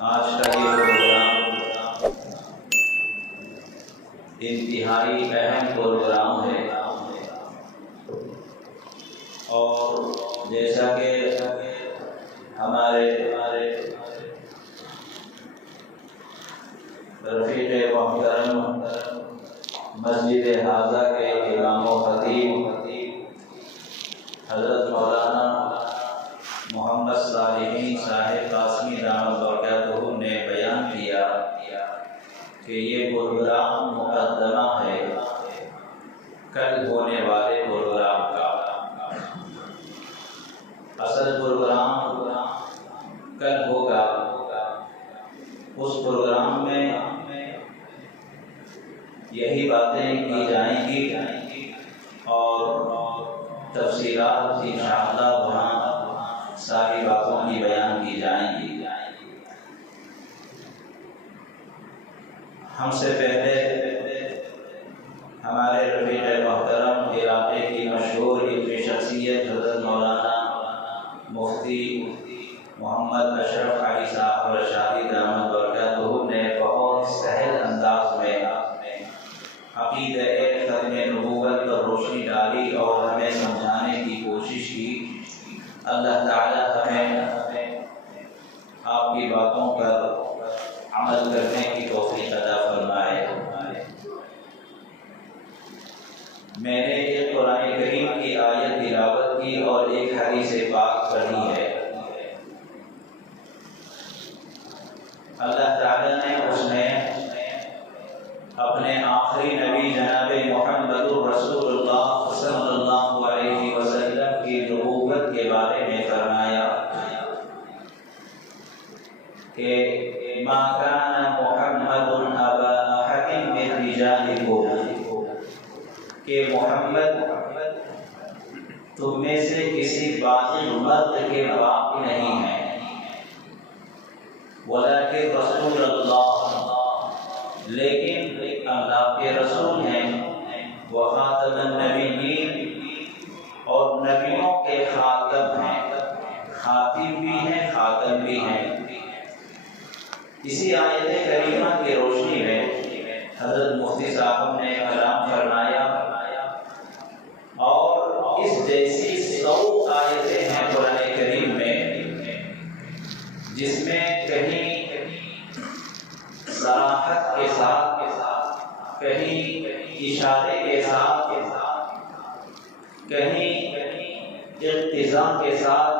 آج کا یہ پروگرام انتہائی اہم پروگرام ہے، اور جیسا کہ ہمارے رفیق محترم مسجد حاضہ کے امام و خطیب حضرت مولانا محمد صالحین صاحب قاسمی دامت برکاتہ نے بیان کیا کہ یہ پروگرام مقدمہ ہے کل ہونے والے پروگرام کا۔ اصل پروگرام کل ہوگا، اس پروگرام میں یہی باتیں کی جائیں گی اور تفصیلات انشاءاللہ وہاں ساری باتوں کی بیان کی جائیں گی۔ ہم سے پہلے ہمارے رفیق محترم علاقے کی مشہور علمی شخصیت حضرت مولانا مفتی محمد اشرف علی صاحب رشادی دامت برکاتہ نے بہت سہل انداز میں عقیدہ ختم نبوت پر روشنی ڈالی اور ہمیں سمجھانے کی کوشش کی۔ اللہ تعالی ہمیں آپ کی باتوں پر عمل کرنے کی توفیق عطا فرمائے۔ میں نے ایک قرآن کریم کی آیت تلاوت کی اور ایک حدیث پاک پڑھی ہے۔ اللہ تعالی نے اس میں اپنے آخری نبی جناب محمد رسول اللہ صلی اللہ علیہ وسلم کی نبوت کے بارے میں فرمایا کہ ما کان محمد ابا احد من رجالکم، کہ محمد تم میں سے کسی بالغ مرد کے باپ نہیں ہے، ولکن رسول اللہ، لیکن اللہ کے رسول ہیں، وخاتم النبیین، اور نبیوں کے خاتم ہیں، خاتم بھی ہیں خاتم بھی ہیں۔ اسی آیت کریمہ کی روشنی میں حضرت مفتی صاحب نے کلام فرمایا، اور اس جیسی 100 آیتیں ہیں قرآن کریم میں جس میں کہیں صراحت کے ساتھ، کہیں اشارے کے ساتھ، کہیں اقتضاء کے ساتھ،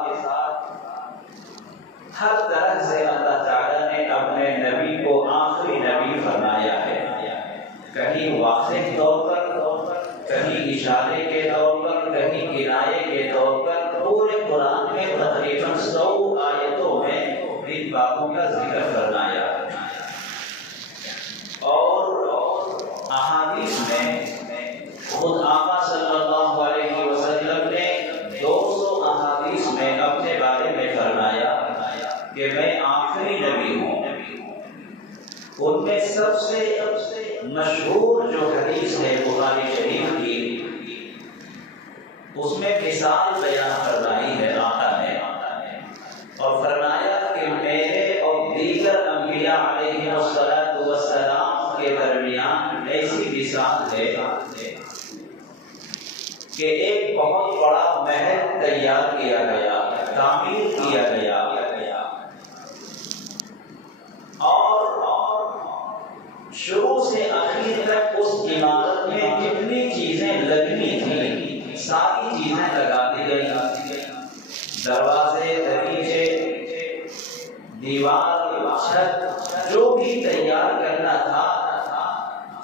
ہر طرح سے اللہ تعالیٰ نے اپنے نبی کو آخری نبی فرمایا ہے، کہیں واضح طور پر، کہیں اشارے کے طور پر، کہیں کنایے کے طور پر۔ پورے قرآن میں تقریباً 100 آیتوں میں ان باتوں کا ذکر فرمایا، اور احادیث میں خود آقا صلی اللہ علیہ وسلم نے 200 احادیث میں اپنے بارے میں فرمایا کہ میں آخری نبی ہوں۔ ان میں سب سے مشہور جو حدیث ہے بخاری شریف کی، اس میں مثال بیان فرمائی ہے آقا نے، اور فرمایا کہ میرے اور دیگر انبیاء علیہ السلام کے درمیان ایسی مثال ہے کہ ایک بہت بڑا محل تیار کیا گیا، تعمیر کیا گیا، اور شروع سے آخر تک اس عمارت میں جتنی چیزیں لگنی تھیں ساری چیزیں لگا دی گئی، دروازے، دریچے، دیوار، چھت، جو بھی تیار کرنا تھا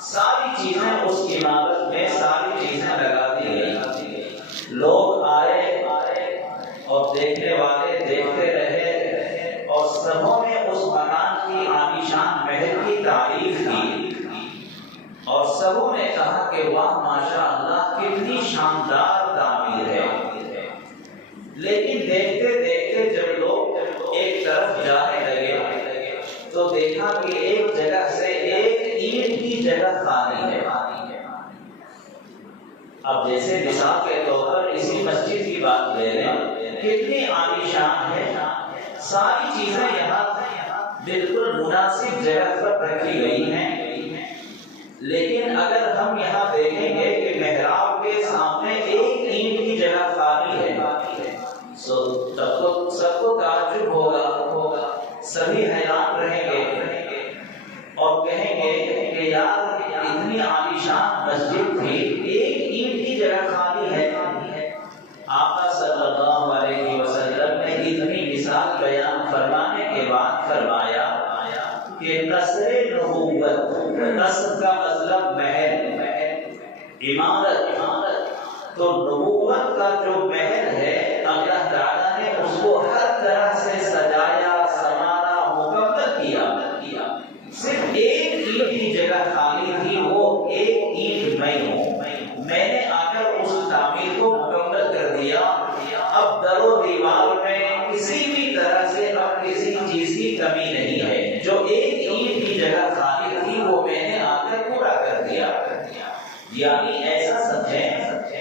ساری چیزیں اس عمارت میں ساری چیزیں لگا دی گئی۔ لوگ آئے اور دیکھنے والے دیکھتے رہے، اور سبوں نے اس مکان کی عالیشان محل کی تعریف کی، اور سبوں نے کہا کہ واہ ماشاء اللہ کتنی شاندار تعمیر ہے۔ لیکن دیکھتے دیکھتے جب لوگ ایک طرف جانے لگے تو دیکھا کہ ایک جگہ سے ایک اینٹ کی جگہ خالی ہے۔ اب جیسے مثال کے طور پر اسی مسجد کی بات لے لیں، کتنی عالیشان ہے، ساری چیزیں یہاں بالکل مناسب جگہ پر رکھی گئی ہیں، لیکن اگر ہم یہاں دیکھیں گے کہ محراب کے سامنے ایک اینٹ کی جگہ خالی ہے، تو سب کو تعجب ہوگا، سبھی حیران رہیں گے اور کہیں گے کہ یار اتنی عالیشان مسجد تھی، ایک اینٹ کی جگہ خالی ہے۔ آقا صلی اللہ علیہ وسلم نے اتنی مثال بیان فرمانے کے بعد فرمایا کہ قصر نبوت، قصر کا مطلب محل، عمارت، تو نبوت کا جو محل ہے اللہ تعالیٰ نے اس کو ہر طرح سے سجایا، سنوارا، مکمل کیا۔ صرف ایک اینٹ کی جگہ خالی تھی، وہ ایک اینٹ میں ہوں، میں نے آ کر اس تعمیر کو مکمل کر دیا۔ اب در و دیوار میں کسی بھی طرح سے اب کسی چیز کی کمی نہیں ہے، جو ایک اینٹ کی جگہ خالی تھی وہ میں نے آ کر پورا کر دیا۔ یعنی ایسا سمجھیں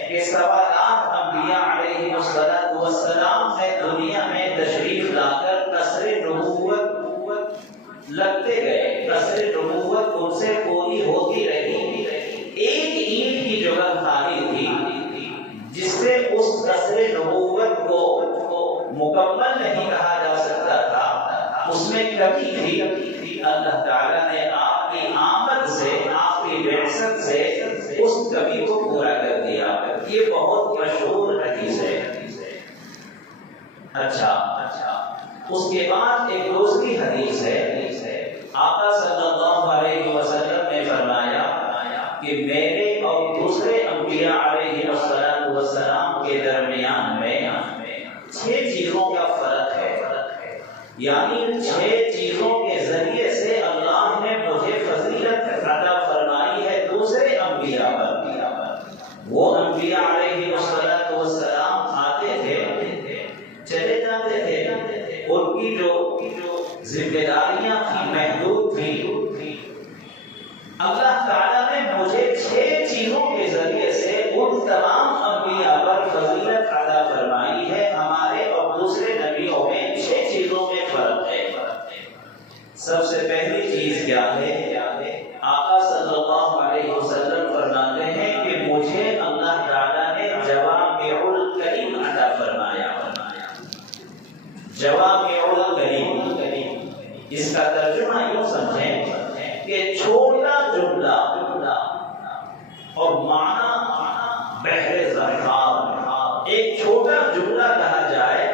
کہ 7 انبیاء علیہ السلام نے دنیا میں تشریف لا کر قصر نبوت لگتے گئے، قصر نبوت ان سے پوری ہوتی رہی، ایک اینٹ کی جگہ خالی تھی جس سے اس قصر نبوت کو مکمل نہیں کہا جا سکتا تھا، اس میں کمی تھی۔ اللہ تعالیٰ نے آپ کی آمد سے، آپ کی بعثت سے اس کمی کو پورا کر دیا۔ یہ بہت مشہور حدیث ہے۔ اچھا، اس کے بعد ایک دوسری حدیث ہے، آقا صلی اللہ علیہ وسلم نے فرمایا کہ میرے اور دوسرے انبیاء علیہ السلام کے درمیان میں 6 چیزوں کا فرق ہے، یعنی 6 چیزوں کے ذریعے سے اللہ نے مجھے فضیلت عطا فرمائی ہے دوسرے انبیاء پر۔ وہ انبیاء علیہ السلام آتے تھے، چلے جاتے تھے، ان کی جو ذمہ داریاں تھیں محدود تھیں۔ اللہ تعالیٰ نے مجھے 6 چیزوں کے ذریعے سے ان تمام انبیاء پر فضیلت عطا فرمائی ہے۔ ہمارے اور دوسرے نبیوں میں 6 چیزوں میں فرق ہے۔ سب سے پہلی چیز کیا ہے؟ آقا صلی اللہ علیہ وسلم فرماتے ہیں کہ مجھے اللہ تعالیٰ نے جوامع الکلم عطا فرمایا۔ جوامع الکلم، اس کا ترجمہ یوں سمجھیں کہ چھوٹا جملہ اور معنی بحر ذخائر، ایک چھوٹا جملہ کہا جائے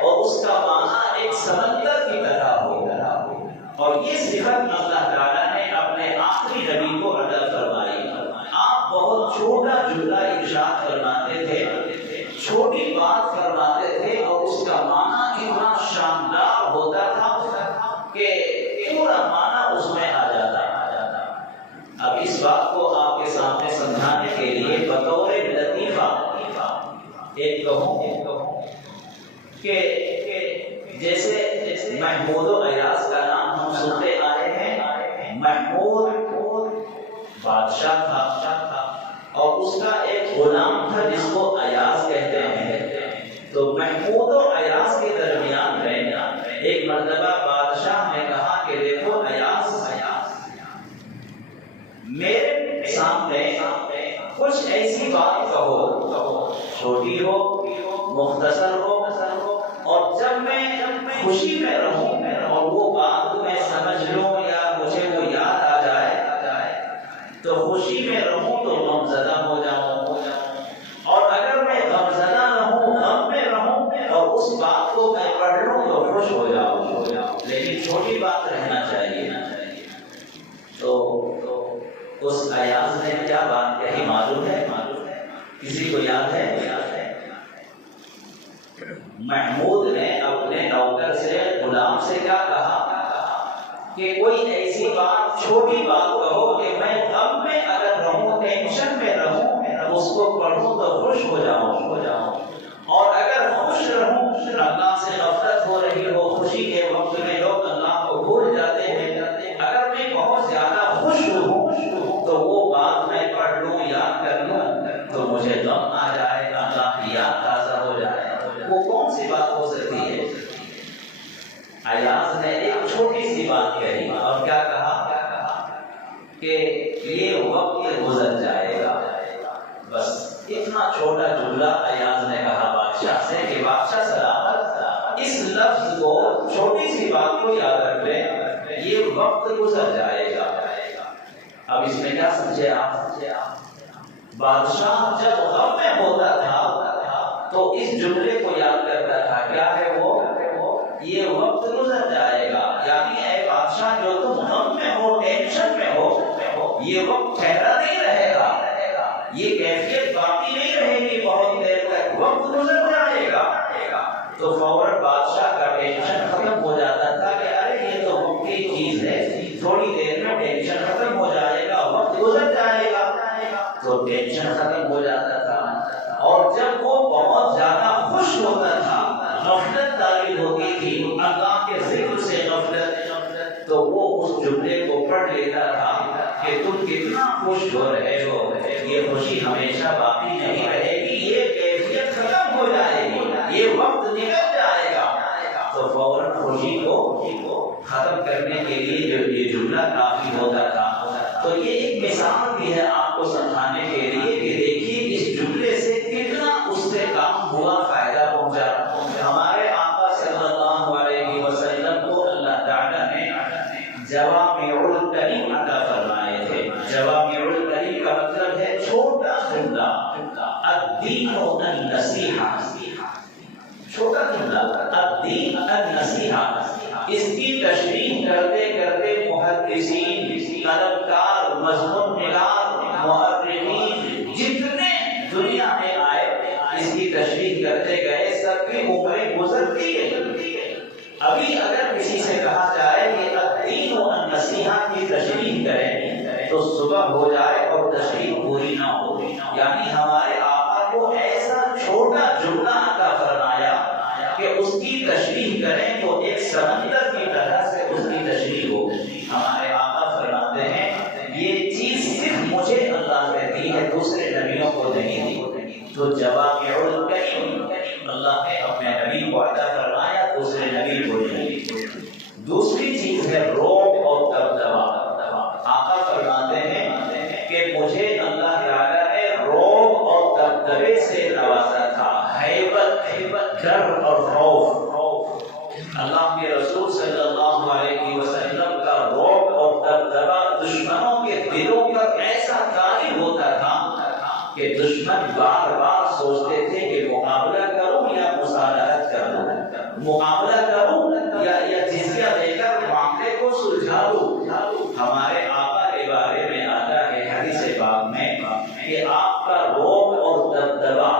اور اس کا معنی ایک سمندر کی طرح ہو، اور یہ صفت اللہ تعالیٰ نے اپنے آخری نبی کو عطا فرمائی۔ آپ بہت چھوٹا جملہ ارشاد فرماتے تھے، چھوٹی بات فرماتے تھے، اور اس کا معنی اتنا شاندار ہوتا تھا کہ پورا معنی اس میں آ جاتا۔ اب اس بات کو آپ کے سامنے سمجھانے کے لیے بطور لطیفہ ایک کہوں کہ جیسے محمود و ایاز کا نام ہم سنتے آئے ہیں۔ محمود بادشاہ تھا اور اس کا ایک غلام تھا جس کو ایاز کہتے ہیں۔ تو محمود و ایاز کے درمیان میں ایک مرتبہ بادشاہ نے کہا کہ دیکھو ایاز، میرے سامنے کچھ ایسی بات کہو، چھوٹی ہو، مختصر ہو، اور جب میں خوشی میں رہوں اور وہ بات میں سمجھ لوں یا مجھے وہ یاد آ جائے تو خوشی میں رہوں تو غمزدہ ہو جاؤں، اور اگر میں غمزدہ رہوں، غم میں رہوں اور اس بات کو میں پڑھ لوں تو خوش ہو جاؤں، لیکن چھوٹی بات رہنا چاہیے۔ تو اس ایاز نے کیا بات کہی معلوم ہے؟ کسی کو یاد ہے؟ محمود نے اپنے نوکر سے، غلام سے کیا کہا کہ کوئی ایسی بات، چھوٹی بات کہو کہ میں غم میں اگر رہوں، ٹینشن میں رہوں، اس کو پڑھوں تو خوش ہو جاؤں، اور اگر خوش رہوں، اللہ سے غفلت ہو رہی ہو، خوشی کے وقت میں لوگ اللہ کو بھول جاتے ہیں، اگر میں بہت زیادہ خوش ہوں تو وہ بات میں پڑھ لوں، یاد کر لوں تو مجھے غم آ جائے، اللہ کی یاد تازہ ہو جائے، وہ کون سی بات ہو سکتی ہے؟ ایاز نے ایک چھوٹی سی سی بات کہی اور کیا کہا کہ یہ وقت گزر جائے گا. بس اتنا چھوٹا جملہ ایاز نے کہا بادشاہ سے کہ بادشاہ سلامت اس لفظ کو چھوٹی سی بات کو یاد رکھ لیں, یہ وقت گزر جائے گا. اب اس میں کیا سمجھے آپ؟ بادشاہ جب غم میں ہوتا تھا تو اس جملے کو یاد کرتا تھا. کیا ہے وہ؟ یہ وقت گزر جائے گا. یعنی اے بادشاہ جو تم غم میں ہو, ٹینشن میں ہو, یہ وقت ٹھہرا نہیں رہے گا, یہ کیفیت باقی نہیں رہے گی بہت دیر تک, وقت گزر جائے گا. تو فوراً بادشاہ کا ٹینشن ختم ہو جاتا تھا کہ ارے یہ تو وقت کی چیز ہے, تھوڑی دیر میں ٹینشن ختم ہو جائے گا, وقت گزر جائے گا. تو ٹینشن ختم ہو جاتا تھا. اور جب وہ بہت زیادہ خوش ہوتا تھا, غفلت طاری ہوتی تھی, اللہ کے ذکر سے غفلت, تو وہ اس جملے کو پڑھ لیتا تھا کہ تم کتنا خوش ہو رہے ہو, یہ خوشی ہمیشہ باقی نہیں رہے گی, یہ کیفیت ختم ہو جائے گی, یہ وقت نکل جائے گا. تو فوراً خوشی کو ختم کرنے کے لیے جو یہ جملہ کافی ہوتا تھا. تو یہ ایک مثال بھی ہے آپ کو سمجھانے کے لیے کہ دیکھیے اس جملے سے کتنا اس سے کام ہوا, فائدہ پہنچا. ہمارے آقا صلی اللہ علیہ وسلم کو اللہ تعالیٰ نے جوامع الکلم عطا فرمائے تھے. جوامع الکلم کا مطلب ہے چھوٹا جملہ. الدین النصیحہ, چھوٹا جملہ الدین النصیحہ. اس کی تشریح کرتے کرتے محدثین, قلمکار, مضمون نگار, مؤرخین جتنے دنیا میں آئے اس کی تشریح کرتے گئے, سب کی عمریں گزرتی ہے. ابھی اگر کسی سے کہا جائے کہ الدین النصیحہ کی تشریح کریں تو صبح ہو جائے اور تشریح پوری نہ ہو. یعنی ہمارے آقا کو ایسا چھوٹا جملہ عطا فرمایا کہ اس کی تشریح کریں تو ایک سمندر کی طرح سے اس کی تشریح ہو. ہمارے آقا فرماتے ہیں یہ چیز صرف مجھے اللہ نے دی ہے, دوسرے نبیوں کو نہیں دی. تو جوامع الکلم اللہ نے اپنے نبی کو عطا فرمایا, دوسرے نبی کو نہیں. دوسری چیز ہے روب اور دبدبا. آقا فرماتے ہیں کہ مجھے اللہ تعالیٰ نے روب اور دبدبے سے نوازا تھا, ہیبت, ڈر اور خوف. اللہ کے رسول صلی اللہ علیہ وسلم کا روب اور دبدبا دشمنوں کے دلوں پر ایسا طاری ہوتا تھا کہ دشمن بار بار سوچتے تھے کہ مقابلہ کروں یا مصالحت کروں, مقابلہ کروں یا جزیہ دے کر معاملے کو سلجھا لوں. ہمارے آقا کے بارے میں آتا ہے حدیث پاک میں کہ آپ کا روب اور دبدبا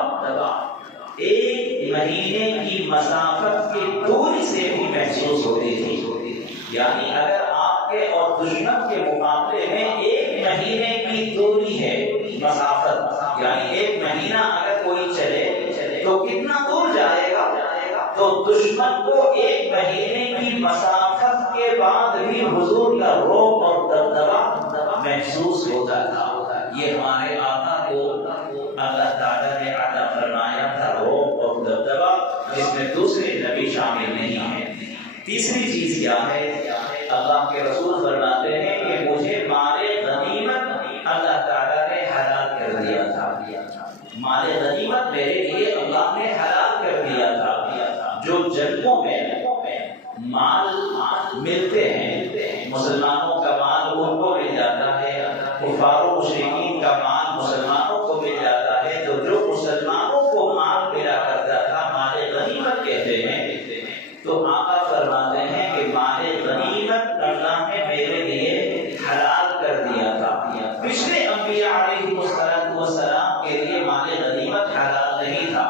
ایک مہینے کی مسافت کی دوری سے بھی محسوس ہوتی تھی. یعنی اگر آپ کے اور دشمن کے مقابلے میں ایک مہینے کی دوری ہے, مسافت, یعنی ایک مہینہ اگر کوئی چلے تو کتنا دور جائے گا, تو دشمن کو ایک مہینے کی مسافت کے بعد بھی حضور کا روب اور دبدبا محسوس ہوتا تھا. یہ ہمارے آقا کو اللہ تعالیٰ نے عطا فرمایا تھا روب اور دبدبا, جس میں دوسرے نبی شامل نہیں ہیں. تیسری چیز کیا ہے؟ اللہ کے رسول فرماتے ہیں کہ مجھے مال غنیمت اللہ تعالیٰ نے حلال کر دیا تھا. مال غنیمت میرے لیے اللہ نے حلال کر دیا تھا. جو جنگوں میں مال ملتے ہیں, مسلمانوں کا مال ان کو مل جاتا ہے, کفار و مشرکین کا مال مسلمانوں کو مل جاتا ہے, تو جو مسلمانوں کو مال ملا کرتا تھا مال غنیمت کہتے ہیں. تو آقا فرماتے ہیں کہ مال غنیمت اللہ نے میرے لیے حلال کر دیا تھا. پچھلے انبیاء علیہ السلام کے لیے مال غنیمت حلال نہیں تھا.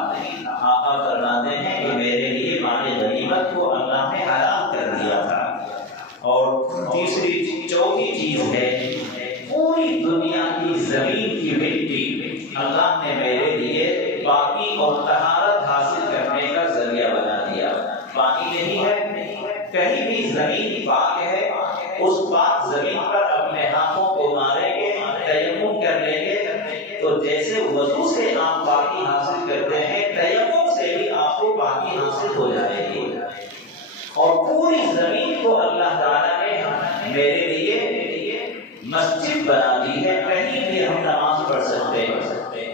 آقا فرماتے ہیں کہ میرے لیے مال غنیمت کو اللہ نے حلال کر دیا تھا. اور چوتھی چیز ہے پوری دنیا کی زمین کی مٹی اللہ نے میرے لیے پاکی اور طہارت حاصل کرنے کا ذریعہ بنا دیا. پانی نہیں ہے, کہیں بھی زمین پاک ہے, اس پاک زمین پر اپنے ہاتھوں کو ماریں گے, تیمم کر لیں گے, تو جیسے وضو سے آپ پاکی حاصل کرتے ہیں, تیمم سے بھی آپ کو پاکی حاصل ہو جائے گی. اور پوری زمین کو اللہ تعالیٰ نے میرے لیے مسجد بنا دی ہے، کہیں بھی ہم نماز پڑھ سکتے ہیں،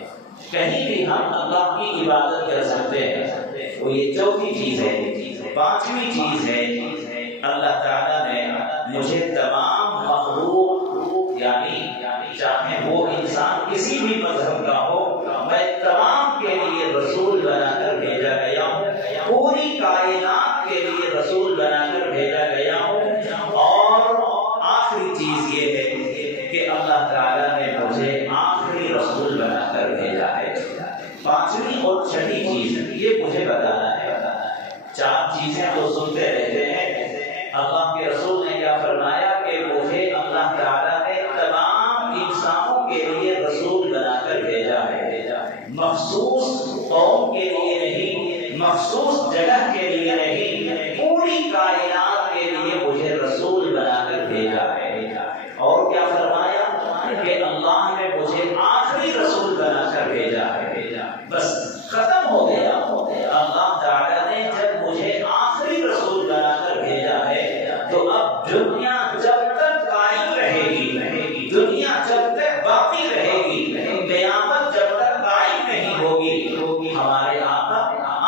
کہیں بھی ہم اللہ کی عبادت کر سکتے ہیں۔ وہ یہ چوتھی چیز ہے۔ پانچویں چیز ہے، اللہ تعالیٰ نے مجھے تمام مخلوق یعنی چاہے وہ انسان کسی بھی مذہب کا ہو، میں تمام کے لیے رسول بنا کر بھیجا گیا ہوں، پوری کائنات کے لیے رسول بنا کر بھیجا گیا ہوں۔ اور آخری چیز یہ ہے کہ اللہ تعالیٰ نے مجھے آخری رسول بنا کر بھیجا ہے۔ پانچویں اور چھٹی چیز یہ مجھے بتانا ہے۔ چار چیزیں تو سنتے رہتے ہیں، اللہ کے رسول نے کیا فرمایا کہ مجھے اللہ تعالیٰ نے تمام انسانوں کے لیے رسول بنا کر بھیجا ہے، مخصوص قوم کے لیے نہیں، مخصوص جگہ کے لیے نہیں، پوری کائنات کے لیے مجھے رسول بنا کر بھیجا ہے۔ اور کیا فرمایا کہ اللہ نے مجھے آخری رسول بنا کر بھیجا ہے۔ بس ختم ہو گیا۔ اللہ تعالیٰ نے جب مجھے آخری رسول بنا کر بھیجا ہے تو اب دنیا جب تک قائم رہے گی، دنیا جب تک باقی رہے گی، قیامت جب تک قائم نہیں ہوگی، ہمارے آقا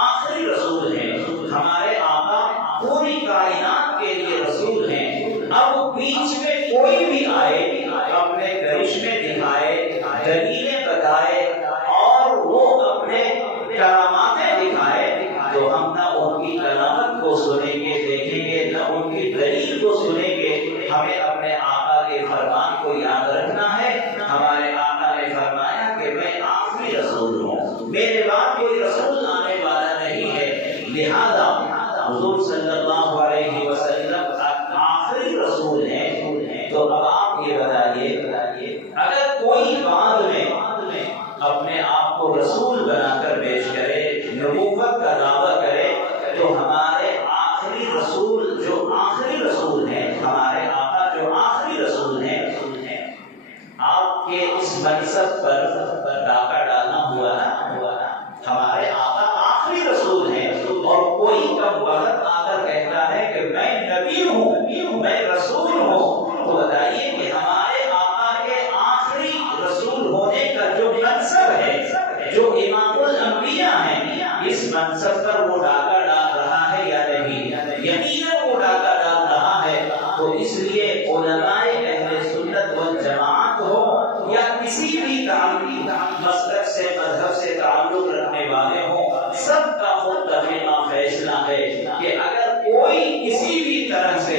آخری رسول ہیں، ہمارے آقا پوری کائنات کے لیے رسول ہیں۔ اب بیچ میں کوئی بھی آئے، اپنے کرشمے دکھائے، دلیلیں بتائے اور وہ اپنے کراماتیں دکھائے، تو ہم نہ ان کی کرامت کو سنیں گے دیکھیں گے، نہ ان کی دلیل کو سنیں گے۔ ہمیں اپنے آقا کے فرمان کو یاد رکھنا ہے۔ ہمارے آقا نے فرمایا کہ میں آخری رسول ہوں، میرے بعد کوئی رسول آنے والا نہیں ہے، لہذا حضور صلی اللہ علیہ وسلم آخری رسول ہیں۔ تو اب آپ یہ بتائیے، اگر کوئی بعد میں اپنے آپ کو رسول بنا کر پیش کرے، نبوت کا دعویٰ کرے، تو ہمارے آخری رسول جو آخری رسول ہیں، ہمارے آقا جو آخری رسول ہیں، آپ کے اس منصب پر ڈاکہ ڈالنا ہوا نا۔ ہمارے آقا آخری رسول ہیں، اور کوئی کم وقت آ کر کہتا ہے کہ میں نبی ہوں، میں رسول ہوں، تو بتائیے کہ ہمارے آقا کے آخری رسول ہونے کا جو منصب ہے، جو امام الانبیاء ہیں، اس منصب پر وہ ڈاکہ ڈال رہا ہے یا نہیں؟ یقیناً وہ ڈاکہ ڈال رہا ہے۔ تو اس لیے علماء اہل سنت والجماعت ہو یا کسی بھی مسلک سے مذہب سے تعلق رکھنے والے ہوں، سب کا متفقہ فیصلہ ہے کہ اگر کوئی کسی بھی طرح سے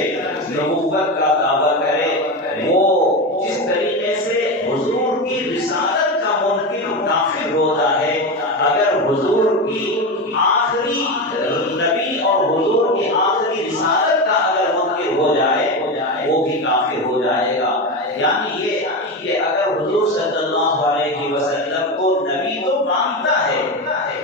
نبوت کا دعویٰ کرے، وہ جس طریقے سے حضور کی رسالت کا منکر کافر ہوتا ہے، اگر حضور کی آخری نبی اور حضور کی آخری رسالت کا اگر منکر ہو جائے، وہ بھی کافر ہو جائے گا۔ یعنی یہ کہ اگر حضور صلی اللہ علیہ وسلم کو نبی تو مانتا ہے،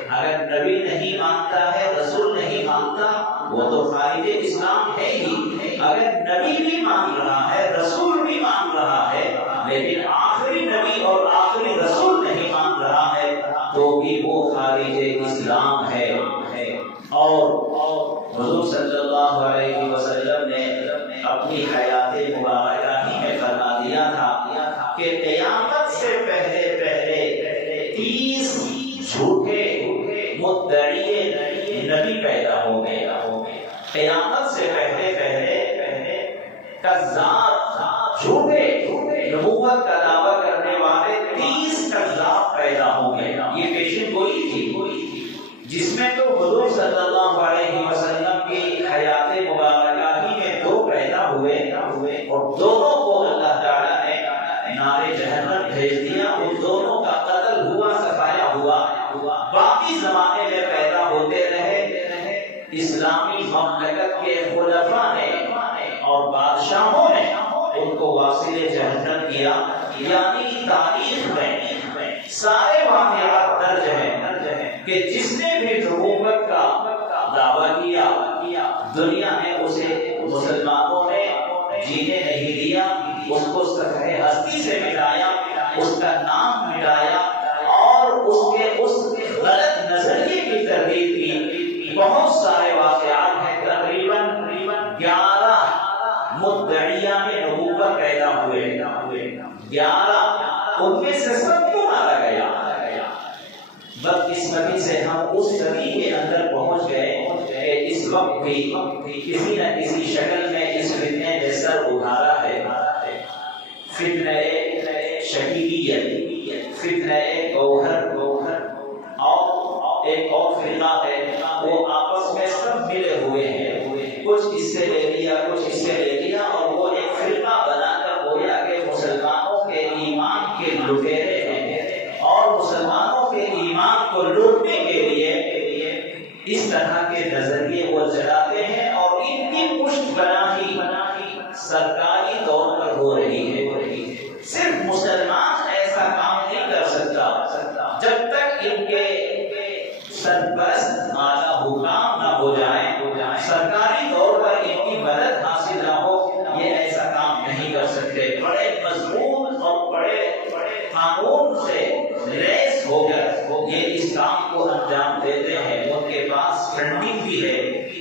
اگر نبی نہیں مانتا ہے، رسول نہیں مانتا، وہ تو خارج اسلام ہے ہی۔ اگر نبی بھی مان رہا ہے، رسول بھی مان رہا ہے، لیکن آخری نبی اور آخری رسول نہیں مان رہا ہے، تو بھی وہ خارج اسلام ہے۔ اور حضور صلی اللہ علیہ وسلم نے اپنی حیات مبارکہ ہی میں فرما دیا تھا کہ قیامت سے پہلے 30 جھوٹے مدعی نبی پیدا ہو گئے۔ قیامت سے پہلے کذاب، جھوٹے نبوت کا دعویٰ کرنے والے 30 کذاب پیدا ہو گئے۔ یہ پیشن گوئی تھی جس میں تو حضور صلی اللہ علیہ وسلم کی حیات مبارکہ ہی میں 2 پیدا ہوئے، اور دونوں کو اللہ تعالیٰ نے نارے جہنم بھیج دیا۔ ان دونوں کا قتل ہوا، صفایا ہوا، باقی زمانے میں پیدا ہوتے رہے۔ اسلامی مملکت کے خلفاء نے اور بادشاہوں نے ان کو واصل جہنم کیا۔ یعنی تاریخ میں سارے واقعات درج ہیں کہ جس نے بھی نبوت کا دعویٰ کیا، دنیا میں اسے مسلمانوں نے جینے نہیں دیا، اس کو صفحہ ہستی سے مٹایا، اس کا نام مٹایا، اور اس کے اس غلط نظریے کی تردید کی۔ بہت سارے واقعات ہیں، تقریباً 11 مدعی ایام نبوت پیدا ہوئے 11 ان میں سے سب کو مارا گیا. بدقسمتی سے ہم اس صدی کے اندر پہنچ گئے کہ اس وقت بھی کسی نہ کسی شکل میں اس فتنے نے سر اٹھایا ہے. فتنہ شکیلیت، فتنہ گوہر، اور ایک اور فرقہ ہے وہ آپس میں سب ملے ہوئے ہیں، کچھ اس سے لے لیا کچھ اس سے لے لیا، اور وہ ایک فرقہ بنا کر گویا کہ مسلمانوں کے ایمان کے لٹیرے ہیں اور مسلمانوں کے ایمان کو لوٹنے کے لیے اس طرح کے نظریے وہ چلاتے ہیں، اور ان کی پشت پناہی سرکاری طور پر ہو رہی ہے. صرف مسلمان ایسا کام نہیں کر سکتا جب تک ان کے سرپرست اعلیٰ حکام نہ ہو جائیں، سرکاری طور پر ان کی مدد حاصل نہ ہو، یہ ایسا کام نہیں کر سکتے. بڑے مضبوط اور بڑے قانون سے لیس ہو کر یہ اس کام کو انجام دیتے ہیں. ان کے پاس فنڈنگ بھی ہے،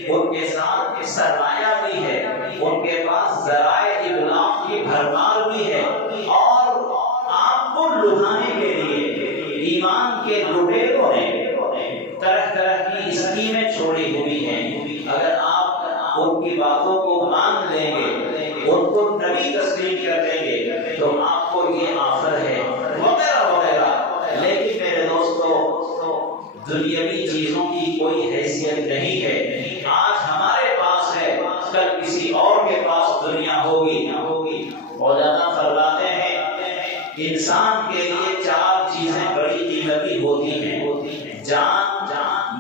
ان کے ساتھ سرمایہ بھی ہے، ان کے پاس ذرائع ابلاغ کی بھرمار بھی ہے، اور آپ کو لبھانے کے لیے ایمان کے لٹیروں نے طرح طرح کی اسکیمیں چھوڑی ہوئی ہیں. اگر آپ ان کی باتوں کو مان لیں گے، ان کو نبی تسلیم کر دیں گے، تو آپ کو یہ آفر ہے وغیرہ وغیرہ. لیکن میرے دوستو، دنیاوی چیزوں کی کوئی حیثیت نہیں ہے. آج ہمارے پاس ہے، کل کسی اور کے پاس دنیا ہوگی. علماء فرماتے ہیں انسان کے لیے 4 چیزیں بڑی قیمتی ہوتی ہیں: جان،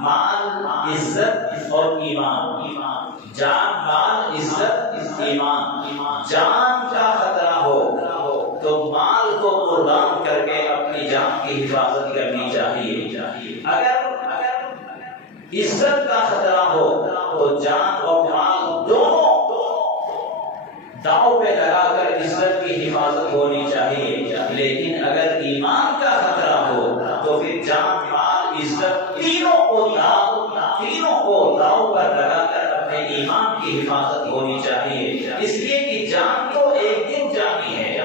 مال، عزت اور ایمان. جان، مال، عزت، ایمان. جان کا خطرہ ہو تو مال کو قربان کر کے اپنی جان کی حفاظت کرنی چاہیے. اگر عزت کا خطرہ ہو تو جان اور مال دونوں داؤ پہ لگا کر عزت کی حفاظت ہونی چاہیے. لیکن اگر ایمان کا خطرہ ہو تو پھر جان، مال، عزت تینوں کو داؤ پر لگا کر اپنے ایمان کی حفاظت ہونی چاہیے. اس لیے کہ جان تو ایک دن جانی ہے،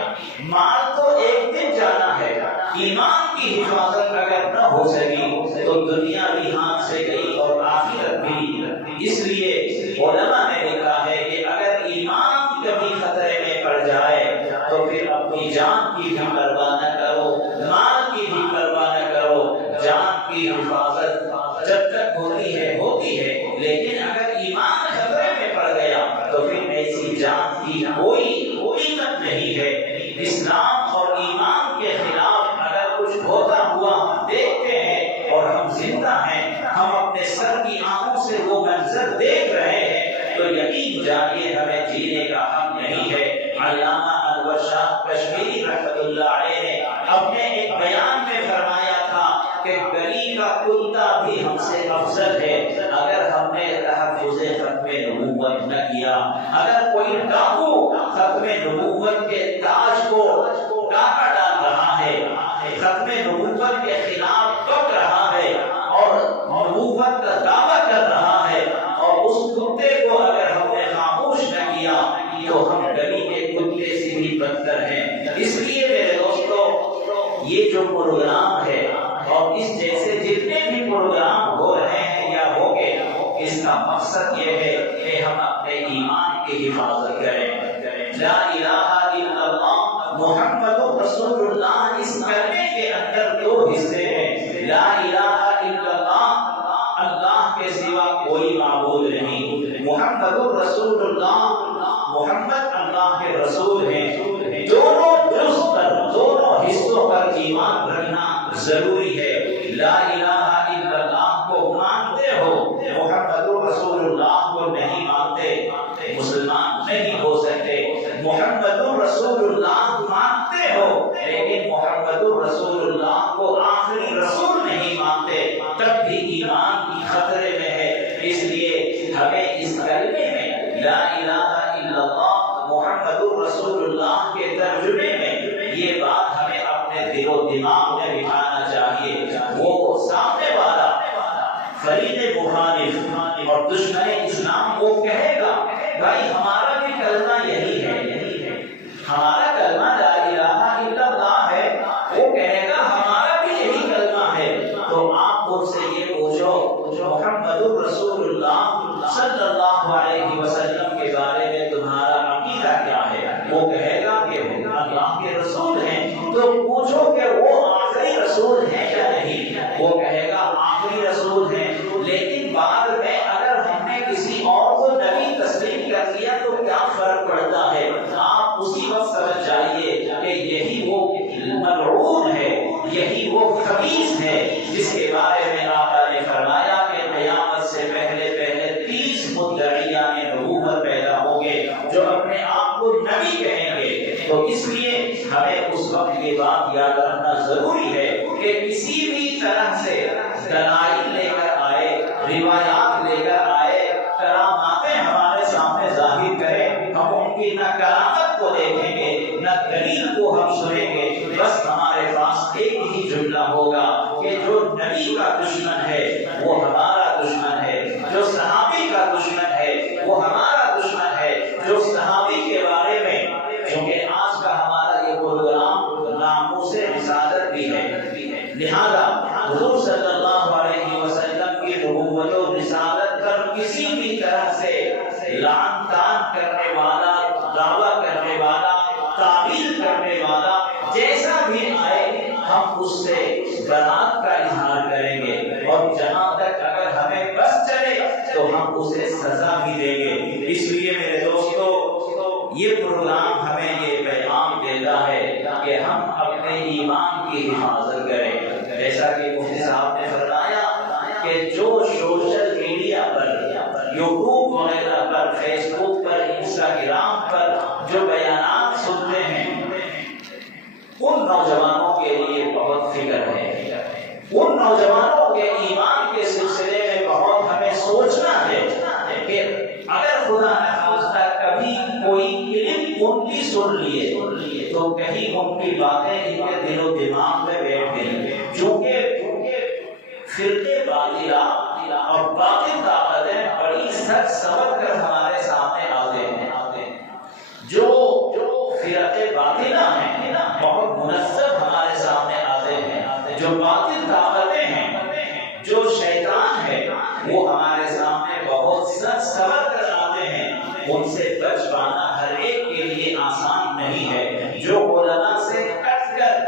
مال تو ایک دن جانا ہے. ایمان کی حفاظت اگر نہ ہو سکی تو دنیا بھی ہاتھ سے گئی اور آخرت بھی. اس لیے علماء نے لکھا ہے کہ اگر ایمان کبھی خطرے میں پڑ جائے تو پھر اپنی جان کی بھی پرواہ نہ کرو، مال کی بھی پرواہ نہ کرو. جان کی حفاظت جب تک ہوتی ہے، لیکن اگر ایمان خطرے میں پڑ گیا تو پھر ایسی جان کی کوئی قیمت نہیں ہے. اسلام اور ایمان کے خلاف اگر کچھ ہوتا ہوا ہم دیکھتے ہیں اور ہم زندہ ہیں، ہم اپنے سر کی آنکھوں سے وہ منظر دیکھ رہے ہیں، تو یقین جانیے ہمیں جینے کا حق نہیں ہے. علامہ انور شاہ کشمیری رحمۃ اللہ علیہ نے اپنے ایک بیان میں فرمایا تھا کہ گلی کا کتا بھی ہم سے افضل ہے اگر ہم نے تحفظ ختم نبوت نہ کیا. اگر کوئی ڈاکو ختم نبوت کے تاج کو ڈاکہ ڈال رہا ہے، ختم نبوت کے خلاف کٹ رہا ہے اور نبوت کا دعویٰ کر رہا ہے، اور اس کتے کو اگر ہم نے خاموش نہ کیا تو ہم گلی کے کتے سے بھی بدتر ہیں. اس لیے میرے دوستو، یہ جو پروگرام ہے اور اس جیسے جتنے بھی پروگرام ہو رہے ہیں یا ہوں گے، اس کا مقصد یہ ہے کہ ہم اپنے ایمان کی حفاظت کریں. لا الہ الا اللہ محمد رسول اللہ، اس کلمے کے اندر 2 حصے ہیں. لا الہ الا اللہ، اللہ کے سوا کوئی معبود نہیں. محمد رسول اللہ، محمد اللہ کے رسول ہیں. دونوں جز پر، دونوں حصوں پر ایمان رکھنا ضروری ہے. لا الہ الا اللہ کو مانتے ہو، محمد رسول اللہ کو نہیں مانتے، مسلمان نہیں ہو سکتے. محمد رسول اللہ مانتے ہو لیکن محمد رسول اللہ کو آخری رسول نہیں مانتے، تب بھی ایمان خطرے میں ہے. اس لیے ہمیں اس کلمے میں لا الہ الا اللہ محمد رسول اللہ کے ترجمے میں یہ بات ہمیں اپنے دل و دماغ میں بٹھانا چاہیے. وہ سامنے والا فرید مخالف اور دشمن اسلام وہ کہے گا بھائی ہمارا بھی کلمہ یہی ہے، ہمارا کلمہ لا الہ الا اللہ ہے، وہ کہے گا ہمارا بھی یہی کلمہ ہے، تو آپ ان سے یہ پوچھو محمد رسول اللہ صلی اللہ علیہ وسلم کے بارے میں تمہارا عقیدہ کیا ہے؟ وہ کہے گا کہ وہ اللہ کے رسول ہیں، تو پوچھو کہ وہ آخری رسول ہیں یا نہیں؟ وہ کہے گا آخری رسول ہیں، لیکن بعد میں اگر ہم نے کسی اور کو نبی تسلیم کر لیا تو کیا فرق پڑتا ہے؟ آپ اسی وقت سمجھ جائیے کہ یہی وہ ملعون ہے، یہی وہ خبیث ہے جس کے بارے میں آقا نے فرمایا کہ قیامت سے پہلے پہلے 30 مدعیان نبوت پیدا ہوں گے جو اپنے آپ کو نبی کہیں گے۔ تو اس لیے ہمیں اس وقت یہ بات یاد رکھنا ضروری ہے کہ کسی بھی طرح سے دلائل لے کر آئے، روایات لے کر آئے، کراماتیں ہمارے سامنے ظاہر کریں، ہم ان کی نہ کرامت کو دیکھیں گے نہ دلیل کو ہم سنیں گے، بس ہمارے پاس ایک ہی جملہ ہوگا کہ جو نبی کا دشمن ہے وہ ہمارا دشمن ہے، جو صحابی کا دشمن ہے وہ ہمارا دشمن ہے، جو صحابی کے بارے میں، کیونکہ آج کا ہمارا یہ پروگرام ناموس رسالت بھی ہے، لہذا حضور صلی اللہ علیہ وسلم کی نبوت و رسالت پر کسی بھی طرح سے لعن طعن کرنے والا، دعویٰ کرنے والا، تعویل کرنے والا جیسا بھی آئے ہم اس سے برات کا اظہار کریں گے، اور جہاں تک اگر ہمیں بس چلے تو ہم اسے سزا بھی دیں گے۔ اس لیے میرے دوستو یہ پروگرام ہمیں یہ پیغام دیتا ہے کہ ہم اپنے ایمان کی حفاظت کریں، جیسا کہ مفتی صاحب نے فرمایا کہ جو سوشل میڈیا پر، یوٹیوب وغیرہ پر، فیس بک پر، انسٹاگرام پر جو بیانات سنتے ہیں ان نوجوانوں کے لیے بہت فکر ہے، ان نوجوانوں کے ایمان کے سلسلے میں بہت ہمیں سوچنا ہے کہ اگر خدا نخواستہ کبھی کوئی کلپ ان کی سن لیے تو کہیں ان کی باتیں ان کے دل و دماغ میں بیٹھ گئی، چونکہ فرقے باطلہ اور باطل طاقتیں بڑی سخت سبق کر ہمارے سامنے آتے ہیں۔ جو فرقے باطلہ ہیں بہت منظم ہمارے سامنے آتے ہیں، جو باطل طاقتیں ہیں، جو شیطان ہے وہ ہمارے سامنے بہت سخت سبق کر آتے ہیں، ان سے بچ پانا ہر ایک کے لیے آسان نہیں ہے۔ جو علماء سے کٹ کر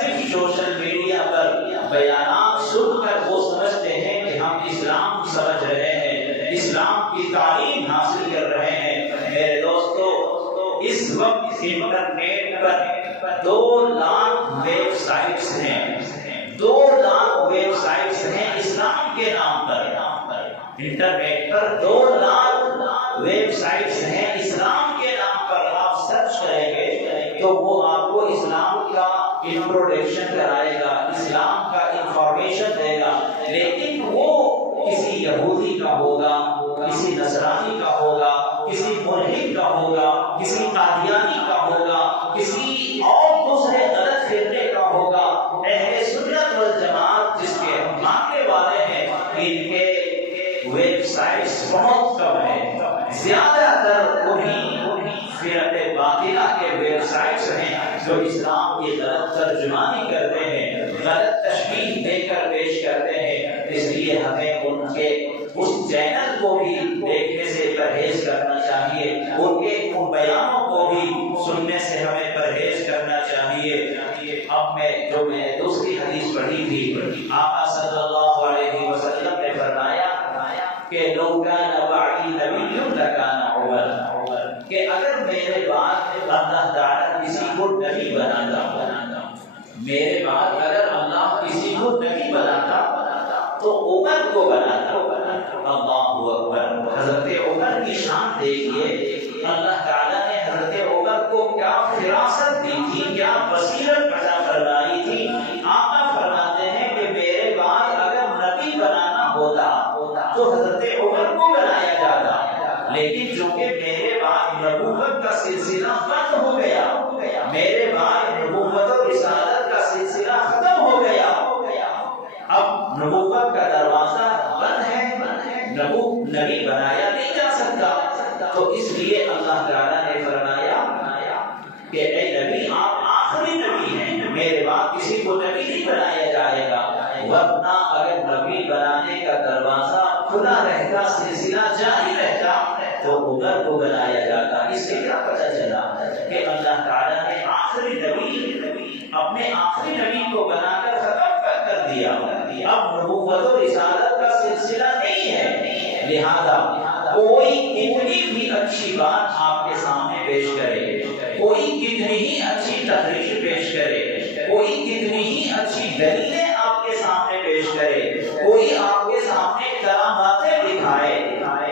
صرف سوشل میڈیا پر بیانات سن کر وہ سمجھتے ہیں کہ ہم اسلام سمجھ رہے ہیں، اسلام کی تعلیم حاصل کر رہے ہیں، میرے دوستو اس وقت انٹرنیٹ پر 2 لاکھ ویب سائٹس ہیں، 2 لاکھ ویب سائٹس ہیں اسلام کے نام پر۔ انٹرنیٹ پر 2 لاکھ ویب سائٹس ہیں اسلام کے نام پر، آپ سرچ کریں گے تو وہ آپ کو اسلام کا انٹروڈکشن کرائے گا، اسلام کا انفارمیشن دے گا، لیکن وہ کسی یہودی کا ہوگا، کسی نصرانی کا ہوگا، کسی ملحد کا ہوگا، کسی قادیانی کا ہوگا، کسی اور دوسرے غلط فرقے کا ہوگا۔ اہل سنت والجماعت جس کے ہم ماننے والے ہیں ان کے ویب سائٹس بہت کم ہیں، زیادہ تر انہی فرقے باطلہ کے ویب سائٹس ہیں جو اسلام کی غلط ترجمانی کرتے ہیں، غلط تشبیہ دے کر پیش کرتے ہیں۔ اس لیے ہمیں ان کے اس چینل کو بھی دیکھنے سے پرہیز کرنا چاہیے، ان کے ان بیانوں کو بھی سننے سے ہمیں پرہیز کرنا چاہیے۔ اب میں نے دوسری حدیث پڑھی تھی، آقا صلی اللہ علیہ وسلم نے فرمایا کہ لو کان بعدی نبی لکان عمر، کہ اگر میرے بعد اللہ تعالیٰ کسی کو نبی بناتا، میرے بعد اگر اللہ کسی کو نبی بناتا تو عمر کو بناتا۔ اللہ اکبر، حضرت عمر کی شان دیکھیے، اللہ تعالیٰ نے حضرت عمر کو کیا فراست دی تھی، کیا بصیرت عطا فرمائی تھی۔ آقا فرماتے ہیں کہ میرے بعد اگر نبی بنانا ہوتا تو حضرت عمر کو بنایا جاتا، لیکن چونکہ میرے بعد نبوت کا سلسلہ بند ہو گیا، میرے بعد نبوت و رسالت کا سلسلہ ختم ہو گیا، اب نبوت کا دروازہ بند ہے، نبی بنایا نہیں جا سکتا، تو اس لیے اللہ تعالیٰ نے فرمایا کہ اے نبی آپ آخری نبی ہیں، میرے بعد کسی کو نبی نہیں بنایا جائے گا، ورنہ اگر نبی بنانے کا دروازہ کھلا رہتا، سلسلہ جاری رہتا تو عمر کو بنایا جاتا۔ اس سے کیا پتہ چلا کہ اللہ تعالیٰ نے آخری نبی، اپنے آخری نبی کو بنا کر ختم کر دیا۔ اب نبوت و رسالت کا سلسلہ نہیں ہے، لہذا کوئی کتنی بھی اچھی بات آپ کے سامنے پیش کرے، کوئی کتنی ہی اچھی تقریر پیش کرے، کوئی کتنی ہی اچھی دلیلیں آپ کے سامنے پیش کرے، کوئی آپ کے سامنے کراماتیں دکھائے،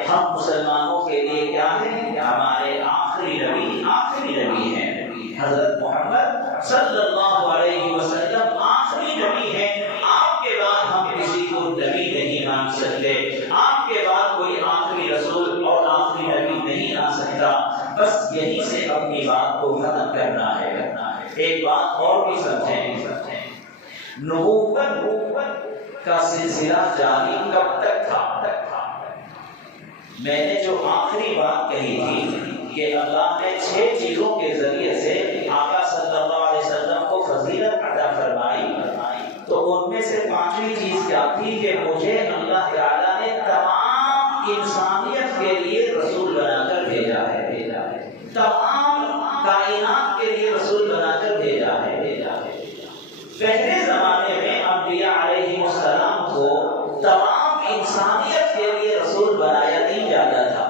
ہم مسلمانوں کے لیے کیا ہے؟ ہمارے آخری نبی ہیں، حضرت محمد صلی اللہ علیہ وسلم آخری نبی ہیں۔ آپ کے بعد ہم کسی کو نبی نہیں مان سکتے، آپ کے بعد کوئی آخری رسول اور آخری نبی نہیں آ سکتا۔ بس یہی سے اپنی بات کو ختم کرنا ہے۔ ایک بات اور بھی سمجھیں، نبوت کا سلسلہ جاری کب تک تھا؟ میں نے جو آخری بات کہی تھی کہ اللہ نے 6 چیزوں کے ذریعے سے آقا صلی اللہ علیہ وسلم کو فضیلت عطا فرمائی، تو ان میں سے 5ویں چیز کیا تھی کہ مجھے اللہ تعالیٰ نے تمام انسانیت کے لیے رسول بنا کر بھیجا ہے، تمام کائنات کے لیے رسول بنا کر بھیجا ہے۔ پہلے زمانے میں انبیاء علیہ السلام کو تمام انسانیت کے لیے رسول بنایا نہیں جاتا تھا،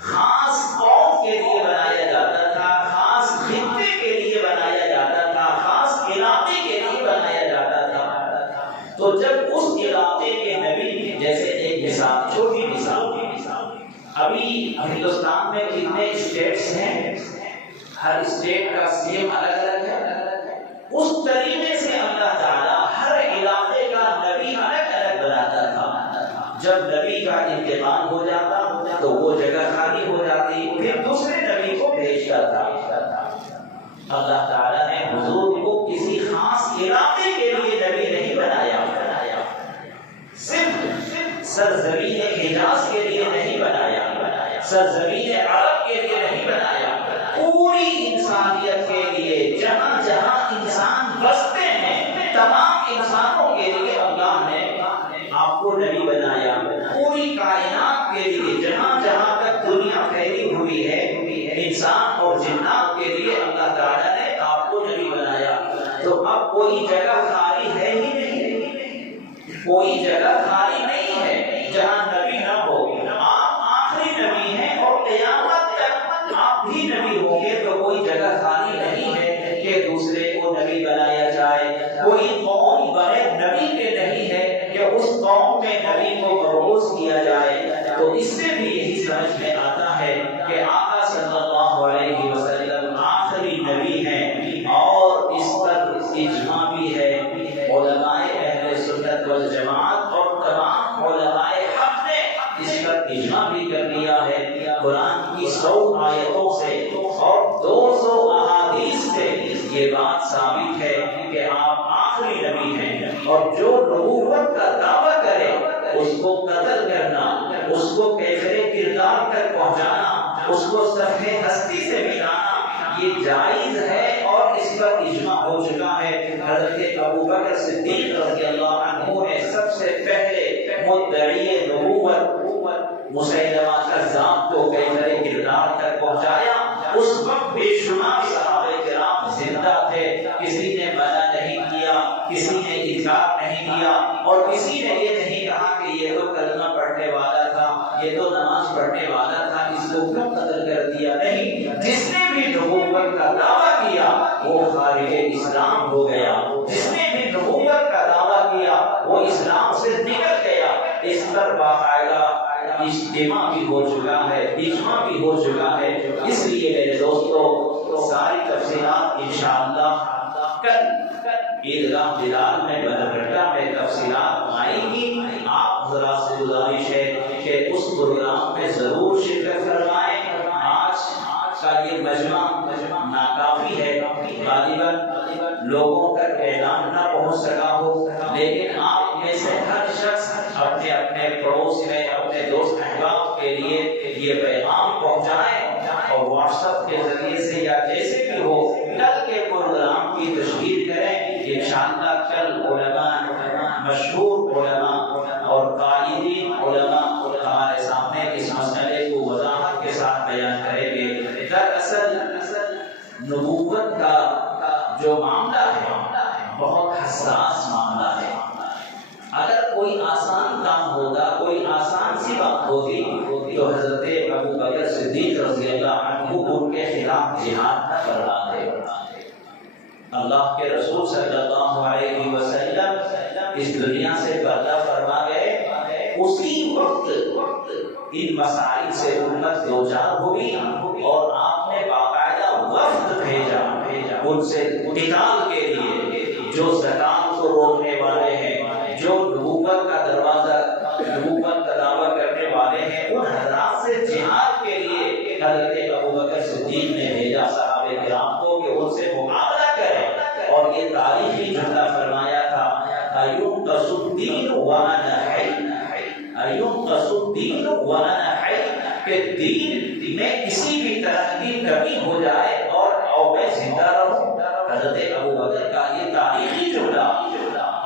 خاص قوم کے لیے بنایا جاتا تھا، خاص خطے کے لیے بنایا جاتا تھا، خاص علاقے کے لیے بنایا جاتا تھا۔ تو جب اس علاقے کے نبی، جیسے ایک مثال، چھوٹی مثال، ابھی ہندوستان میں کتنے اسٹیٹس ہیں، ہر اسٹیٹ کا سیم الگ الگ ہے، اس طریقے سے اللہ تعالیٰ ہر علاقے کا نبی الگ الگ بناتا تھا۔ جب نبی کا انتقال ہو جاتا تو وہ جگہ خالی ہو جاتی، پھر دوسرے نبی کو بھیجتا تھا۔ اللہ تعالیٰ نے حضور کو کسی خاص علاقے کے لیے نبی نہیں بنایا، صرف سرزمین حجاز کے لیے نہیں بنایا، سرزمین عرب کے لیے نہیں بنایا، پوری انسانیت کے لیے، جہاں جہاں انسان بستے ہیں تمام انسانوں کے لیے اللہ نے آپ کو نبی بنایا، پوری کائنات کے لیے، جہاں جہاں تک دنیا پھیلی ہوئی ہے انسان اور جنات کے لیے اللہ تعالیٰ نے آپ کو نبی بنایا۔ تو اب کوئی جگہ خالی ہے ہی نہیں، کوئی جگہ خالی نہیں ہے جہاں نبی نہ ہو۔ آپ آخری نبی ہیں اور قیامت تک آپ بھی نبی ہوں گے، تو کوئی جگہ خالی نہیں ہے کہ دوسرے کو نبی بنایا جائے۔ کوئی قوم بغیر نبی کے نہیں ہے کہ اس قوم میں نبی کو مبعوث کیا جائے۔ تو اس سے بھی یہی سمجھ میں آتا ہے کہ آقا صلی اللہ علیہ وسلم آخری نبی ہیں، اور اس پر اجماع بھی ہے۔ علماء اہل سنت والجماعت اور تمام علماء حق نے اس پر اجماع بھی کر لیا ہے۔ قرآن کی 100 آیتوں سے اور 200 احادیث سے یہ بات ثابت ہے کہ آپ آخری نبی ہیں، اور جو نبوت کا دعویٰ کرے اس کو قتل کرنا، اس کو کیفر کردار تک پہنچانا، اس کو صفحے ہستی سے ملانا یہ جائز ہے، اور اس پر اجماع ہو چکا ہے۔ حضرت ابوبکر صدیق رضی اللہ عنہ نے سب سے پہلے مدعی نبوت مسیلمہ کذاب کو کیفر کردار تک پہنچایا۔ اس وقت بے شمار صحابہ کرام زندہ تھے، کسی نے منع نہیں کیا، کسی نے انکار نہیں کیا، اور کسی نے یہ نہیں کہا کہ یہ تو کلمہ پڑھنے والا تھا، یہ تو نماز پڑھنے والا تھا، اس کو کیوں قتل کر دیا؟ نہیں، جس نے بھی نبوت کا دعویٰ کیا وہ خارج اسلام ہو گیا، جس نے بھی نبوت کا دعویٰ کیا وہ اسلام سے نکل گیا۔ اس پر باقاعدہ اجتماع بھی ہو چکا ہے، اجماع بھی ہو چکا ہے۔ اس لیے میرے دوستو ساری تفصیلات انشاءاللہ کل عیدگاہ بلال میں بدرگھٹا میں تفصیلات آئیں گی۔ آپ حضرات سے گزارش ہے کہ اس پروگرام میں ضرور شرکت فرمائیں۔ آج کا یہ مجمع ناکافی ہے، غالباً لوگوں تک اعلان نہ پہنچ سکا ہو، لیکن آپ میں سے ہر شخص اپنے اپنے پڑوس میں اپنے دوست احباب کے لیے یہ پیغام پہنچائیں، اور واٹس ایپ کے ذریعے سے یا جیسے بھی نبوت کا جو معاملہ ہے بہت حساس معاملہ ہے. اگر کوئی آسان کام ہوتا، کوئی آسان سی بات ہوتی تو حضرت ابو بکر صدیق رضی اللہ عنہ ان کے خلاف جہاد نہ کرواتے. اللہ کے رسول صلی اللہ علیہ وسلم اس دنیا سے پردہ فرما گئے، اسی وقت ان مسائل سے امت دوچار ہوئی اور آپ نے باقاعدہ وفد بھیجا ان سے قتال کے لیے، جو زکات کو روکنے والے ہیں، جو نبوت کا دروازہ، نبوت کا دعویٰ کرنے والے ہیں، ان حضرات سے جہاد کے لیے حضرت ابو بکر صدیق نے بھیجا صحابہ کرام کو کہ ان سے مقابلہ کریں. اور یہ تاریخی جملہ فرمایا تھا اَيُنْقَصُ الدِّينُ وَأَنَا حَيٌّ، اَيُنْقَصُ الدِّينُ وَأَنَا حَيٌّ، کہ دین میں کسی بھی طرح کی کمی ہو جائے اور میں زندہ رہوں. حضرت ابو بکر کا یہ تاریخی جملہ،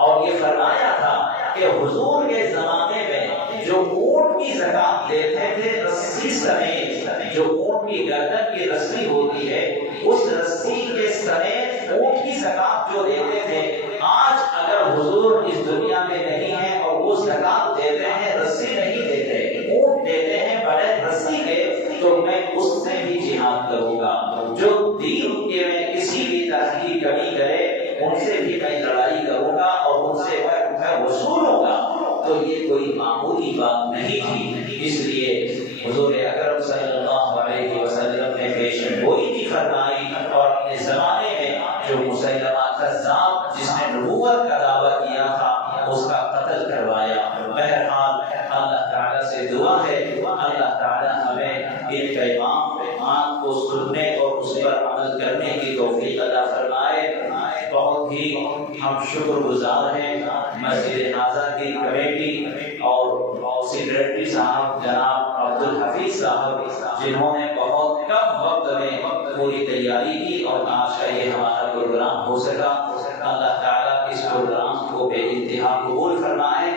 اور یہ فرمایا تھا کہ حضور کے زمانے میں جو اونٹ کی زکات دیتے تھے رسی سمیت، جو اونٹ کی گردن کی رسی ہوتی ہے اس رسی کے سمیت اونٹ کی زکات جو دیتے تھے، آج اگر حضور اس دنیا میں نہیں ہے اور وہ زکات دیتے ہیں، رسی نہیں دیتے، اونٹ دیتے ہیں بغیر رسی کے، تو میں اس سے بھی جہاد کروں گا. جو دین کے میں کسی بھی طرح کی کمی کرے ان سے بھی میں لڑائی کروں گا اور ان سے میں وصولوں گا. تو یہ کوئی معمولی بات نہیں تھی. اس لیے حضور اکرم صلی اللہ علیہ وسلم نے پیشن گوئی بھی فرمائی اور اپنے زمانے میں جو مسیلمہ کذاب جس نے نبوت کا دعویٰ کیا تھا اس کا قتل کروایا. بہرحال اللہ تعالیٰ سے دعا ہے اللہ تعالیٰ ہمیں ان پیغام کو سننے اور اس پر عمل کرنے کی توفیق عطا فرمائے. بہت ہی ہم شکر گزار ہیں مسجد نازا کی کمیٹی اور سیکریٹری صاحب جناب عبدالحفیظ صاحب، جنہوں نے بہت کم وقت میں پوری تیاری کی اور آج کا یہ ہمارا پروگرام ہو سکا. اللہ تعالیٰ اس پروگرام کو بے انتہا قبول فرمائے.